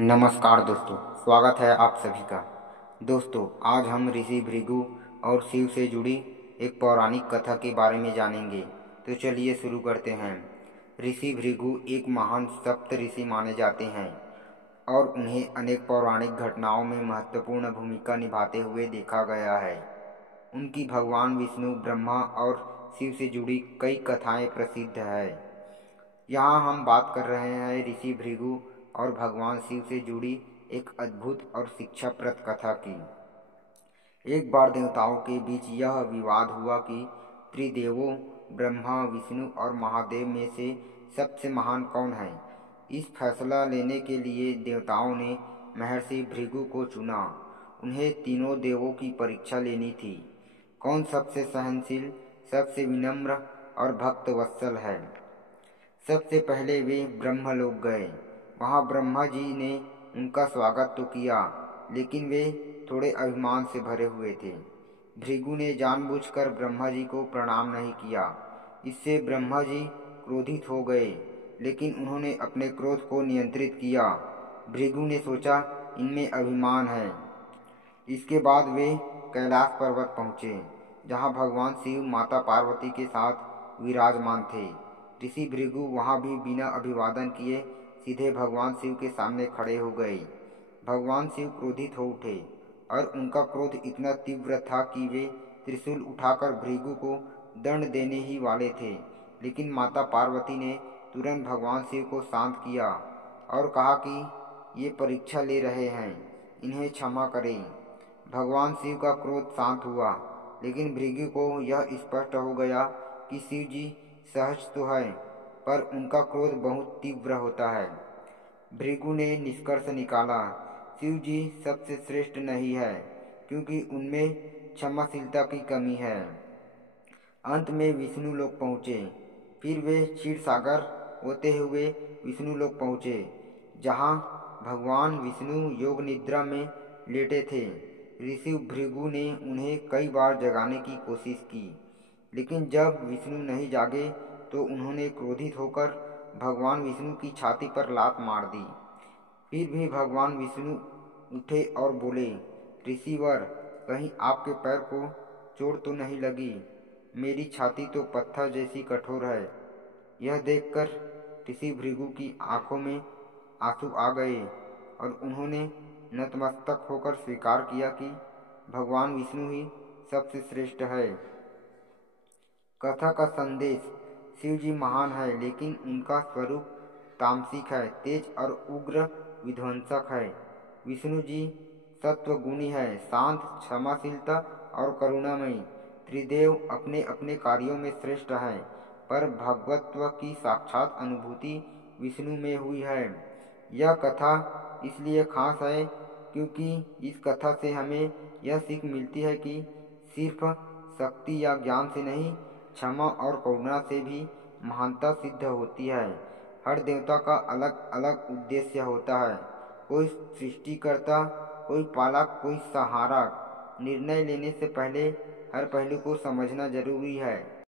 नमस्कार दोस्तों, स्वागत है आप सभी का। दोस्तों, आज हम ऋषि भृगु और शिव से जुड़ी एक पौराणिक कथा के बारे में जानेंगे। तो चलिए शुरू करते हैं। ऋषि भृगु एक महान सप्त ऋषि माने जाते हैं और उन्हें अनेक पौराणिक घटनाओं में महत्वपूर्ण भूमिका निभाते हुए देखा गया है। उनकी भगवान विष्णु, ब्रह्मा और शिव से जुड़ी कई कथाएं प्रसिद्ध है। यहाँ हम बात कर रहे हैं ऋषि भृगु और भगवान शिव से जुड़ी एक अद्भुत और शिक्षाप्रद कथा की। एक बार देवताओं के बीच यह विवाद हुआ कि त्रिदेवों ब्रह्मा, विष्णु और महादेव में से सबसे महान कौन है। इस फैसला लेने के लिए देवताओं ने महर्षि भृगु को चुना। उन्हें तीनों देवों की परीक्षा लेनी थी। कौन सबसे सहनशील, सबसे विनम्र और भक्त वत्सल है। सबसे पहले वे ब्रह्मलोक गए। वहाँ ब्रह्मा जी ने उनका स्वागत तो किया, लेकिन वे थोड़े अभिमान से भरे हुए थे। भृगु ने जानबूझकर ब्रह्मा जी को प्रणाम नहीं किया। इससे ब्रह्मा जी क्रोधित हो गए, लेकिन उन्होंने अपने क्रोध को नियंत्रित किया। भृगु ने सोचा, इनमें अभिमान है। इसके बाद वे कैलाश पर्वत पहुँचे, जहाँ भगवान शिव माता पार्वती के साथ विराजमान थे। ऋषि भृगु वहाँ भी बिना अभिवादन किए सीधे भगवान शिव के सामने खड़े हो गए। भगवान शिव क्रोधित हो उठे और उनका क्रोध इतना तीव्र था कि वे त्रिशूल उठाकर भृगु को दंड देने ही वाले थे, लेकिन माता पार्वती ने तुरंत भगवान शिव को शांत किया और कहा कि ये परीक्षा ले रहे हैं, इन्हें क्षमा करें। भगवान शिव का क्रोध शांत हुआ, लेकिन भृगु को यह स्पष्ट हो गया कि शिव जी सहज तो है, पर उनका क्रोध बहुत तीव्र होता है। भृगु ने निष्कर्ष निकाला, शिव जी सबसे श्रेष्ठ नहीं है, क्योंकि उनमें क्षमाशीलता की कमी है। अंत में विष्णु लोक पहुँचे। फिर वे क्षीर सागर होते हुए विष्णु लोक पहुँचे, जहाँ भगवान विष्णु योग निद्रा में लेटे थे। ऋषि भृगु ने उन्हें कई बार जगाने की कोशिश की, लेकिन जब विष्णु नहीं जागे तो उन्होंने क्रोधित होकर भगवान विष्णु की छाती पर लात मार दी। फिर भी भगवान विष्णु उठे और बोले, ऋषिवर, कहीं आपके पैर को चोट तो नहीं लगी? मेरी छाती तो पत्थर जैसी कठोर है। यह देखकर ऋषि भृगु की आंखों में आंसू आ गए और उन्होंने नतमस्तक होकर स्वीकार किया कि भगवान विष्णु ही सबसे श्रेष्ठ है। कथा का संदेश, शिव जी महान है, लेकिन उनका स्वरूप तामसिक है, तेज और उग्र विध्वंसक है। विष्णु जी सत्वगुणी है, शांत, क्षमाशीलता और करुणामयी। त्रिदेव अपने अपने कार्यों में श्रेष्ठ हैं, पर भगवत्व की साक्षात अनुभूति विष्णु में हुई है। यह कथा इसलिए खास है क्योंकि इस कथा से हमें यह सीख मिलती है कि सिर्फ शक्ति या ज्ञान से नहीं, क्षमा और करुणा से भी महानता सिद्ध होती है। हर देवता का अलग अलग उद्देश्य होता है। कोई सृष्टिकर्ता, कोई पालक, कोई सहारक। निर्णय लेने से पहले हर पहलू को समझना जरूरी है।